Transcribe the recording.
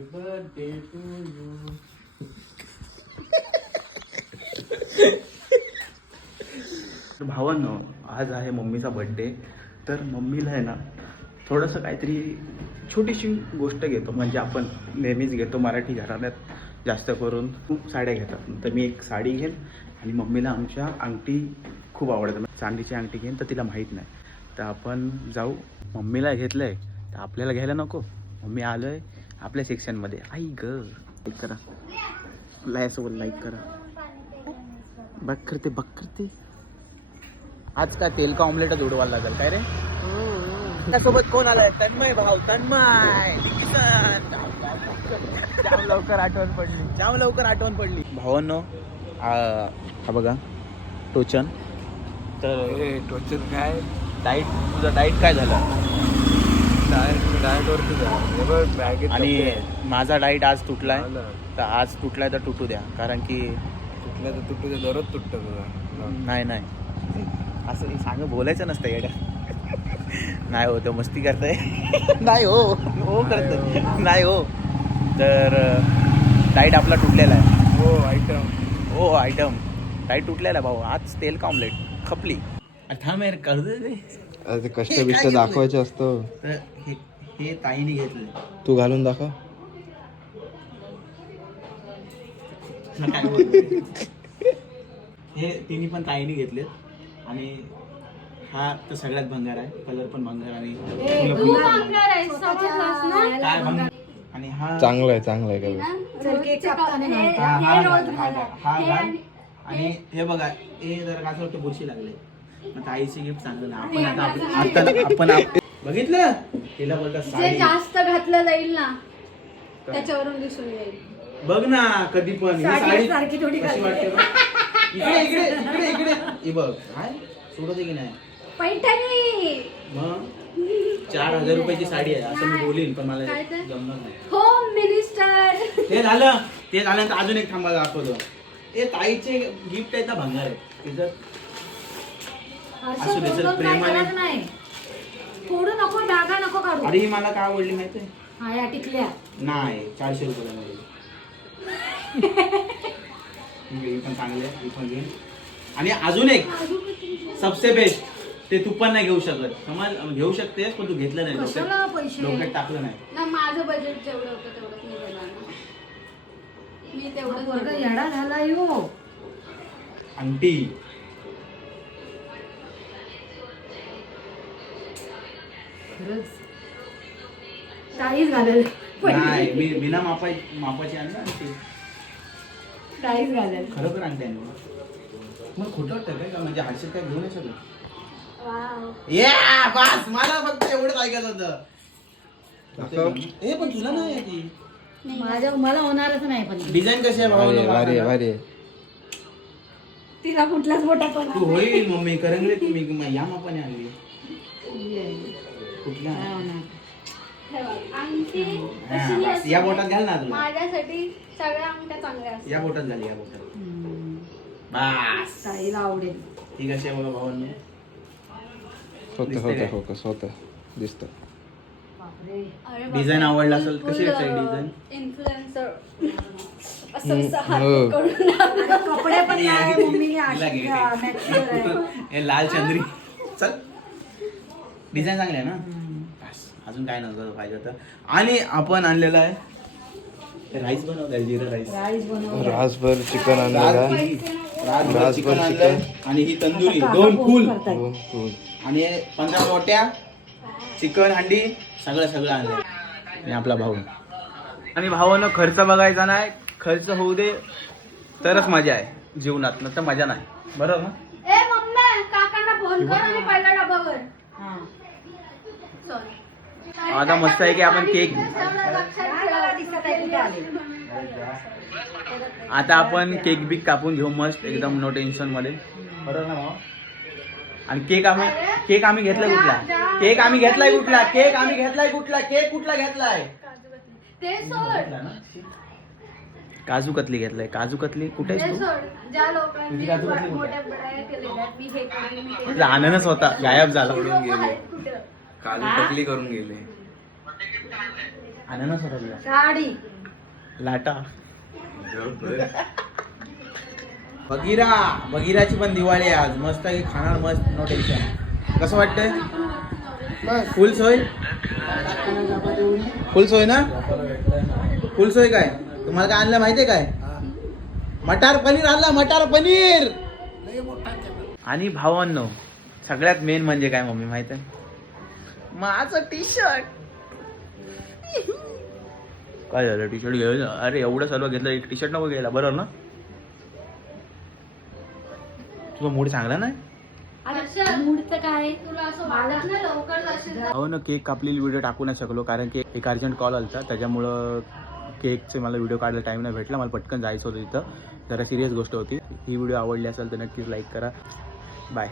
Happy birthday to you. भावांनो, आज आहे मम्मीचा बर्थडे. तर मम्मीला आहे ना थोडंसं काहीतरी छोटीशी गोष्ट घेतो, म्हणजे आपण नेहमीच घेतो मराठी घराण्यात जास्त करून खूप साड्या घेतात. तर मी एक साडी घेईन आणि मम्मीला आमच्या अंगठी खूप आवडतं, चांदीची अंगठी घेईन. तर तिला माहीत नाही, तर आपण जाऊ. मम्मीला घेतलं आहे तर आपल्याला घ्यायला नको. मम्मी आलो आहे आपल्या सेक्शनमध्ये. आई ग, लाईक करा, लायसोबत लाईक करा. बघ करते. आज काय तेल का ऑमलेटच उडवायला लागेल काय रे? त्यासोबत कोण आलाय? तन्मय भाऊ, तन्मय. जाम लवकर आठवण पडली भावांनो. हा बघा टोचन. तर टोचन काय? डाईट, तुझा डाईट काय झाला? डायट वरती बॅगेत आणि माझा डाईट आज तुटलाय. तर आज तुटलाय तर तुटू द्या, कारण की तुटल्या तर तुटू दे, दररोज तुटतं तुझा. नाही असं सांग, बोलायचं नसतं येड्या. नाही हो, तो मस्ती करताय. नाही हो करतोय, नाही हो. तर डाईट आपला तुटलेला आहे. हो आयटम डाईट तुटलेला आहे भाऊ. आज तेल का ऑमलेट खपली. थांब यार, करू दे. ते कष्ट बिष्ट दाखवायचे असतं. तर हे ताईने घेतलं. तू घालून दाखव. हे तिन्ही पण ताईने घेतले. आणि हा तर सगळ्यात भंगार आहे, कलर पण भंगार आणि काय भंगार. आणि हा चांगलं आहे का? हा घाल. आणि हे बघा, हे जर असं वाटतं बुरशी लागले. ताईची गिफ्ट चांगलं ना. आपण बघितलं, तिला बोलतात जे जास्त घातलं जाईल ना त्याच्यावरून दिसून येईल. बघ ना, कधी पण ही साडी सारखी थोडी कशी वाटते बघ. इकडे हे बघ, काय सोडत की नाही. पैठणी मग 4,000 रुपयाची साडी आहे असं मी बोलीन, पण मला काय ते? जमणार नाही. Home minister. ते झाल्यानंतर अजून एक थांबा दाखवतो. हे ताईचे गिफ्ट आहेत ना, भंगार आहे. तिचं असू दे, चल, प्रेमाने. फोडू नको, डागा नको काढू. अरे ही मला काय आवडली माहितीये? हा, या टिकल्या नाही, 400 रुपयाला मिळेल. ही पण चांगली आहे, ही पण घे. आणि अजून एक सबसे बेस्ट, ते तू पण नाही घेऊ शकत. समज घेऊ शकतेस, पण तू घेतलं नाही. कशाला पैसे? डोक्यात टाकलं नाही. ना, माझं बजेट जेवढं होतं तेवढंच मी देणार ना. मी तेवढंच वर्ग येडा झाला यो. अंगठी खरंच काहीच घालेल. नाही, मी बिना मापाची आणली अंगठी. काहीच घालेल. खरोखर अंगठी आणली. मग खोटं वाटतं काय का? म्हणजे हातशेत काय घेऊन सगळं. वाव. बस, मला फक्त एवढंच ऐकायचं होतं. हे पण तुला नाही आहे ती माझ्या मला होणारच नाही. पण डिझाईन कशी आहे भाऊ? तिला कुठल्याच बोटात तू होईल मम्मी करंगळे. तुम्ही या मापाने आणली कुठल्या? हे बघ, अंगठी कशी हा, असते? या बोटात घाल ना तुला. माझ्यासाठी सगळ्या अंगठ्या चांगल्या असतात. या बोटात झाली, या बोटात. बस, ताईला आवडेल. ठीक आहे बघा भावांनो. होतं दिसत. बापरे. अरे डिझाईन आवडला असेल. कशी आहे डिझाईन? इन्फ्लुएन्सर असं हात हो. करून कपडे पण काय मम्मीने हिला घे, मॅचिंग आहे. हे लाल चंद्री. चल, डिझाईन चांगली आहे ना. बस, अजून काय नव्हतं पाहिजे होतं. आणि आपण आणलेलं आहे राईस बनवलाय, जिरा राईस. राईस बनव. राजभर चिकन आणलेला. राजभर चिकन आणलंय. आणि ही तंदुरी 2 फुल आणि 15 रोट्या, चिकन हंडी, सगळं आणलंय. आणि आपला भाऊ. आणि भावानं खर्च बघायचा नाही. खर्च होऊ दे तरच मजा आहे जीवनात, नंतर मजा नाही. बरोबर ना? ए मम्मी, काकांना फोन कर आणि पहिला डब्बावर. हा. आता मस्त आहे की आपण केक. आता आपण केक बिक कापून घेऊ मस्त एकदम, नो टेन्शन मध्ये. बरोबर ना भाऊ? आणि केक आम्ही घेतलाय कुठला? केक कुठला घेतलाय? ते सोड. काजू कतली घेतलाय. काजू कतली कुठे ते आहे तू? सोड. ज्या लोकांनी तुझी काजू कतली कुठे? मोठ्या बड्या केलेल्या, मी हे केलं, मी ते केलं. लहानच होता, गायब झाला. ते लोकं आहेत कुठं? काजू कतली करून गेले. अननस रगडा. साडी. लाटा. बगीराची पण दिवाळी आहे आज. मस्त की खाणार मस्त, नो टेन्शन. कसं वाटतंय? फुल सोय. फुल सोय ना? फुल सोय काय तुम्हाला काय आणलं माहितीये काय? मटार पनीर आणला, मटार पनीर. आणि भावांनो सगळ्यात मेन म्हणजे काय मम्मी माहित आहे? माझं टी शर्ट. काय झालं? टी शर्ट घ्यायला? अरे एवढं सर्व घेतलं, एक टी शर्ट नको घ्यायला, बरोबर ना? तुझा मूड चांगला नाही? मूड काय तुला असं वाटत नाही लवकर जाशील. हो ना, केक कापलेली व्हिडिओ टाकू नाही शकलो कारण की एक अर्जंट कॉल आलता, त्याच्यामुळं केकचे मला व्हिडिओ काढायला टाईम नाही भेटला. मला पटकन जायचं होतं तिथं, जरा सिरियस गोष्ट होती. ही व्हिडिओ आवडली असेल तर नक्कीच लाईक करा. बाय.